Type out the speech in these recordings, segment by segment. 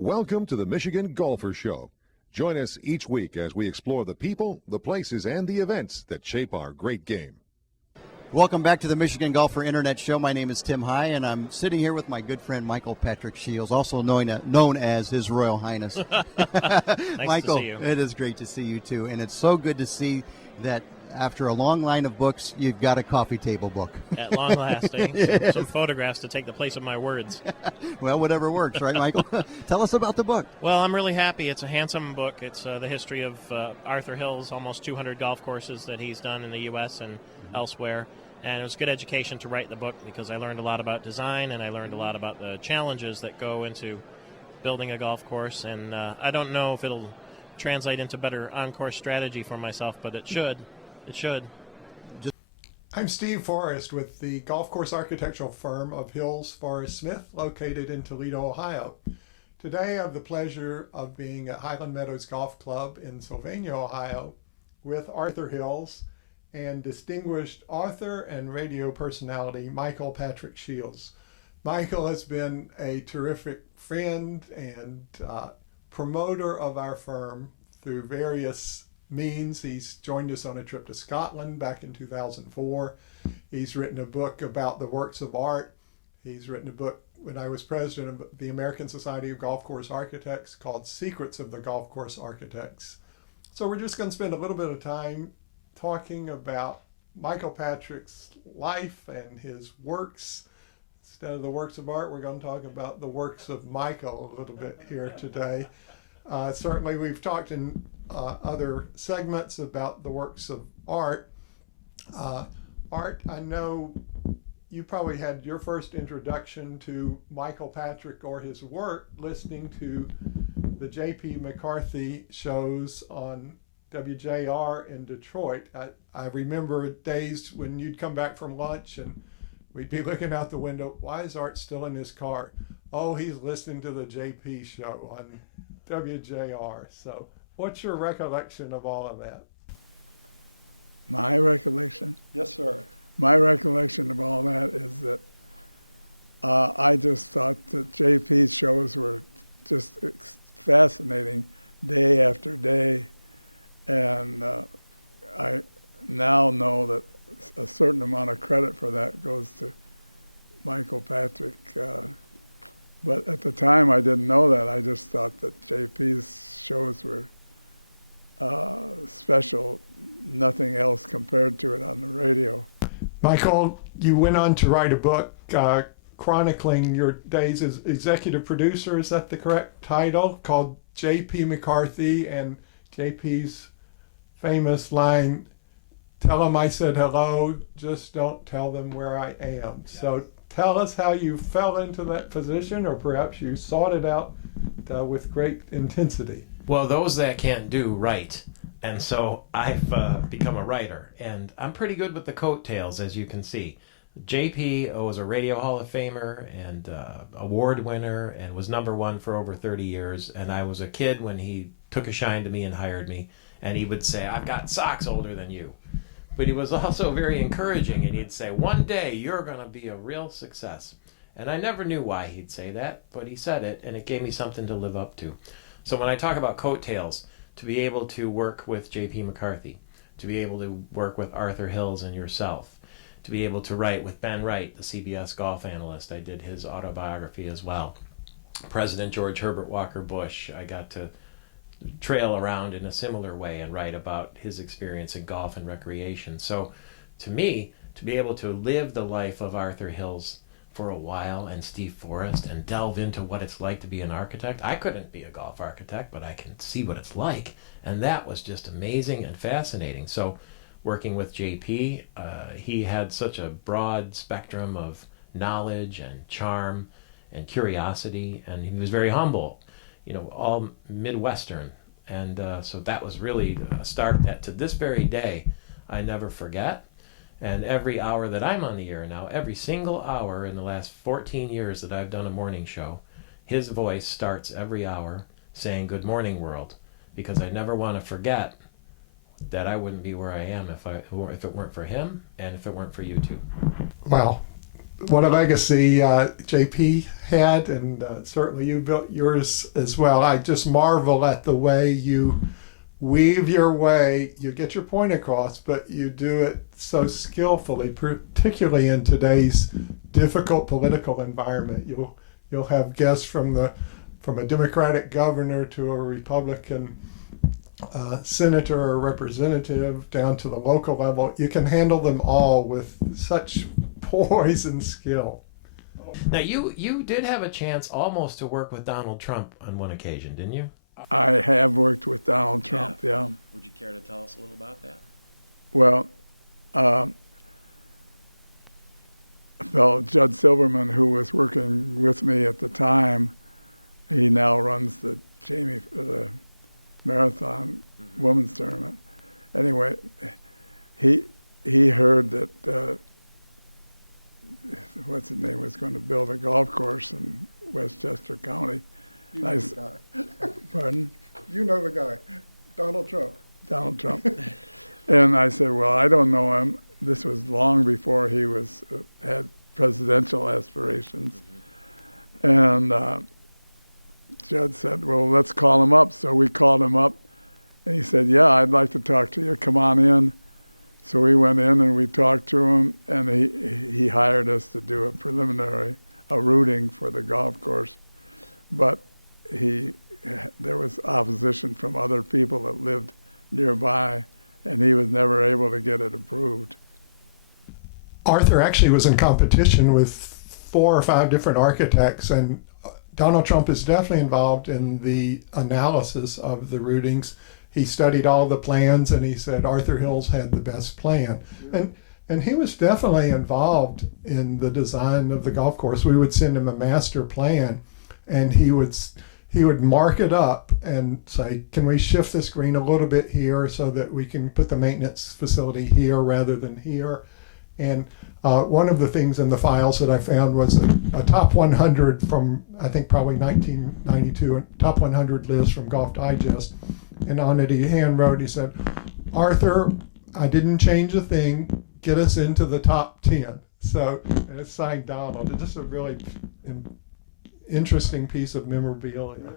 Welcome to the Michigan Golfer Show. Join us each week as we explore the people, the places, and the events that shape our great game. Welcome back to the Michigan Golfer Internet Show. My name is Tim High, and I'm sitting here with my good friend Michael Patrick Shiels, also known as His Royal Highness. Nice Michael, to see you. It is great to see you, too. And it's so good to see that after a long line of books, you've got a coffee table book. At long lasting. Yes. Some photographs to take the place of my words. Well, whatever works, right, Michael? Tell us about the book. Well, I'm really happy. It's a handsome book. It's the history of Arthur Hill's almost 200 golf courses that he's done in the U.S. and elsewhere. And it was good education to write the book because I learned a lot about design and I learned a lot about the challenges that go into building a golf course. And I don't know if it'll translate into better on-course strategy for myself, but it should. It should. I'm Steve Forrest with the golf course architectural firm of Hills Forrest Smith, located in Toledo, Ohio. Today I have the pleasure of being at Highland Meadows Golf Club in Sylvania, Ohio, with Arthur Hills and distinguished author and radio personality Michael Patrick Shiels. Michael has been a terrific friend and promoter of our firm through various means. He's joined us on a trip to Scotland back in 2004. He's written a book about the works of art. He's written a book when I was president of the American Society of Golf Course Architects called Secrets of the Golf Course Architects. So we're just going to spend a little bit of time talking about Michael Patrick's life and his works. Instead of the works of art, we're going to talk about the works of Michael a little bit here today. Certainly we've talked in other segments about the works of art. Art, I know you probably had your first introduction to Michael Patrick or his work listening to the J.P. McCarthy shows on WJR in Detroit. I remember days when you'd come back from lunch and we'd be looking out the window. Why is Art still in his car? Oh, he's listening to the J.P. show on WJR. So what's your recollection of all of that? Michael, you went on to write a book chronicling your days as executive producer. Is that the correct title? Called J.P. McCarthy and J.P.'s famous line, "Tell them I said hello, just don't tell them where I am." So tell us how you fell into that position, or perhaps you sought it out with great intensity. Well, those that can't do write. And so I've become a writer, and I'm pretty good with the coattails, as you can see. JP was a Radio Hall of Famer and award winner and was #1 for over 30 years. And I was a kid when he took a shine to me and hired me. And he would say, "I've got socks older than you." But he was also very encouraging, and he'd say, "One day you're going to be a real success." And I never knew why he'd say that, but he said it, and it gave me something to live up to. So when I talk about coattails, to be able to work with J.P. McCarthy, to be able to work with Arthur Hills and yourself, to be able to write with Ben Wright, the CBS golf analyst. I did his autobiography as well. President George Herbert Walker Bush, I got to trail around in a similar way and write about his experience in golf and recreation. So to me, to be able to live the life of Arthur Hills for a while and Steve Forrest and delve into what it's like to be an architect. I couldn't be a golf architect, but I can see what it's like. And that was just amazing and fascinating. So working with JP, he had such a broad spectrum of knowledge and charm and curiosity, and he was very humble, all Midwestern. And so that was really a start that to this very day I never forget. And every hour that I'm on the air now, every single hour in the last 14 years that I've done a morning show, his voice starts every hour saying, "Good morning, world," because I never want to forget that I wouldn't be where I am if it weren't for him and if it weren't for you too. Well, what a legacy JP had, and certainly you built yours as well. I just marvel at the way you weave your way, you get your point across, but you do it so skillfully, particularly in today's difficult political environment. You'll have guests from a Democratic governor to a Republican senator or representative down to the local level. You can handle them all with such poise and skill. Now, you did have a chance almost to work with Donald Trump on one occasion, didn't you? Arthur actually was in competition with 4 or 5 different architects, and Donald Trump is definitely involved in the analysis of the routings. He studied all the plans, and he said Arthur Hills had the best plan. And he was definitely involved in the design of the golf course. We would send him a master plan, and he would mark it up and say, can we shift this green a little bit here so that we can put the maintenance facility here rather than here? And one of the things in the files that I found was a top 100 from, I think, probably 1992, a top 100 list from Golf Digest. And on it he hand wrote, he said, Arthur, I didn't change a thing, get us into the top 10. So, and it's signed Donald. It's just a really interesting piece of memorabilia.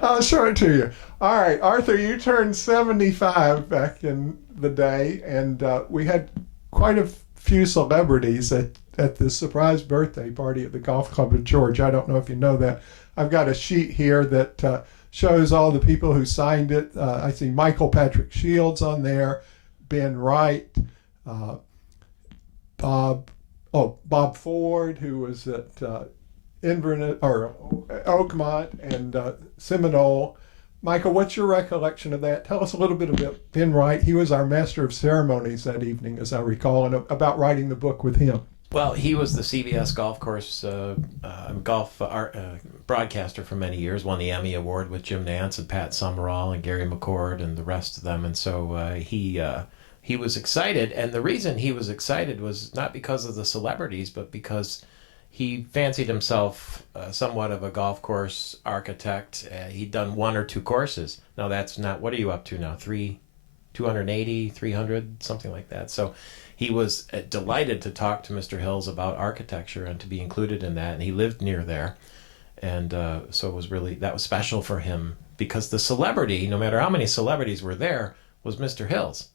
I'll show it to you. All right, Arthur, you turned 75 back in the day, and we had quite a few celebrities at this surprise birthday party at the Golf Club of George. I don't know if you know that. I've got a sheet here that shows all the people who signed it. I see Patrick Shiels on there, Ben Wright, Bob Ford, who was at Inverness or Oakmont and Seminole. Michael, what's your recollection of that? Tell us a little bit about Ben Wright. He was our master of ceremonies that evening, as I recall, and about writing the book with him. Well, he was the CBS golf course broadcaster for many years. Won the Emmy Award with Jim Nance and Pat Summerall and Gary McCord and the rest of them. And so he was excited. And the reason he was excited was not because of the celebrities, but because he fancied himself somewhat of a golf course architect. He'd done 1 or 2 courses. Now that's not, what are you up to now? 280, 300, something like that. So he was delighted to talk to Mr. Hills about architecture and to be included in that. And he lived near there. And so it was really, that was special for him because the celebrity, no matter how many celebrities were there, was Mr. Hills.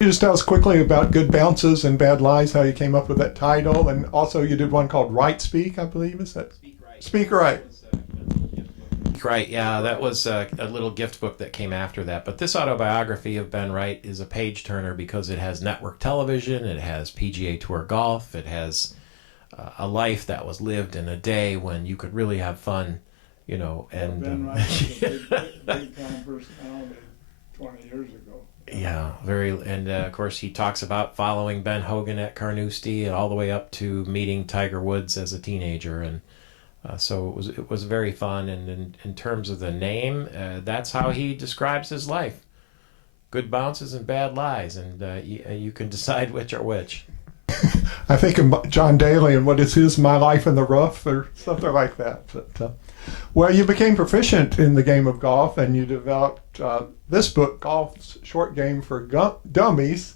You just tell us quickly about Good Bounces and Bad Lies, how you came up with that title, and also you did one called Right Speak, I believe, is that? Speak Right. Speak Right. Right, yeah, that was a little gift book that came after that. But this autobiography of Ben Wright is a page turner because it has network television, it has PGA Tour golf, it has a life that was lived in a day when you could really have fun, you know. And Ben Wright was a big time personality. 20 years ago. Yeah, very. And of course, he talks about following Ben Hogan at Carnoustie and all the way up to meeting Tiger Woods as a teenager. And so it was very fun. And in terms of the name, that's how he describes his life. Good bounces and bad lies, and you can decide which are which. I think of John Daly and what is his My Life in the Rough or something like that. But well, you became proficient in the game of golf, and you developed this book, Golf's Short Game for Dummies.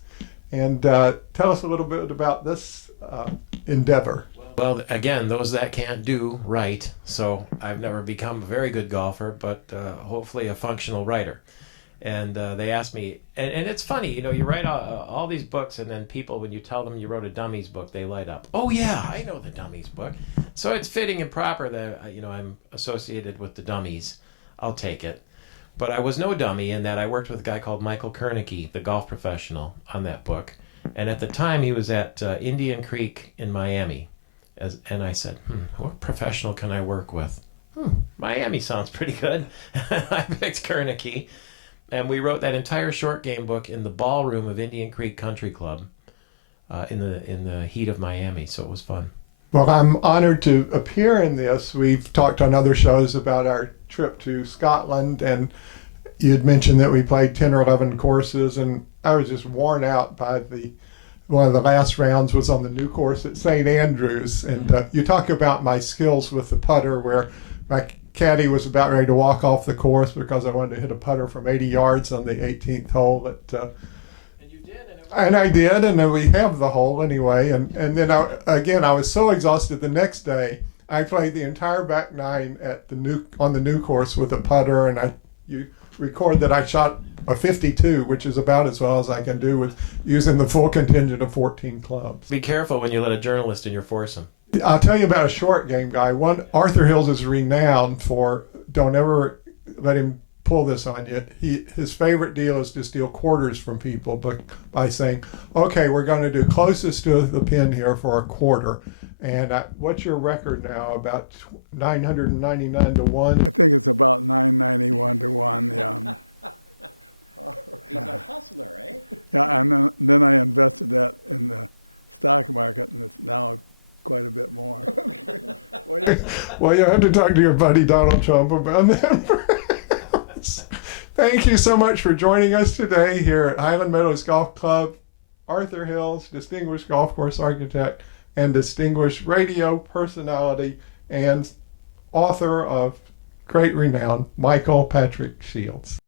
And tell us a little bit about this endeavor. Well, again, those that can't do right. So I've never become a very good golfer, but hopefully a functional writer. And they asked me, and it's funny, you write all these books, and then people, when you tell them you wrote a dummies book, they light up. Oh yeah, I know the dummies book. So it's fitting and proper that I'm associated with the dummies. I'll take it. But I was no dummy in that I worked with a guy called Michael Kernicke, the golf professional, on that book. And at the time, he was at Indian Creek in Miami. And I said, what professional can I work with? Miami sounds pretty good. I picked Kernicke. And we wrote that entire short game book in the ballroom of Indian Creek Country Club in the heat of Miami. So it was fun. Well, I'm honored to appear in this. We've talked on other shows about our trip to Scotland, and you had mentioned that we played 10 or 11 courses, and I was just worn out by one of the last rounds was on the new course at St. Andrews. And you talk about my skills with the putter, where my caddy was about ready to walk off the course because I wanted to hit a putter from 80 yards on the 18th hole. And you did, and I did, and then we have the hole anyway. And then I was so exhausted the next day. I played the entire back nine on the new course with a putter, and you record that I shot a 52, which is about as well as I can do with using the full contingent of 14 clubs. Be careful when you let a journalist in your foursome. I'll tell you about a short game guy. Arthur Hills is renowned for, don't ever let him pull this on you. His favorite deal is to steal quarters from people by saying, okay, we're going to do closest to the pin here for a quarter. And what's your record now? About 999 to 1. Well, you have to talk to your buddy Donald Trump about that. Thank you so much for joining us today here at Highland Meadows Golf Club. Arthur Hills, distinguished golf course architect and distinguished radio personality and author of great renown, Michael Patrick Shiels.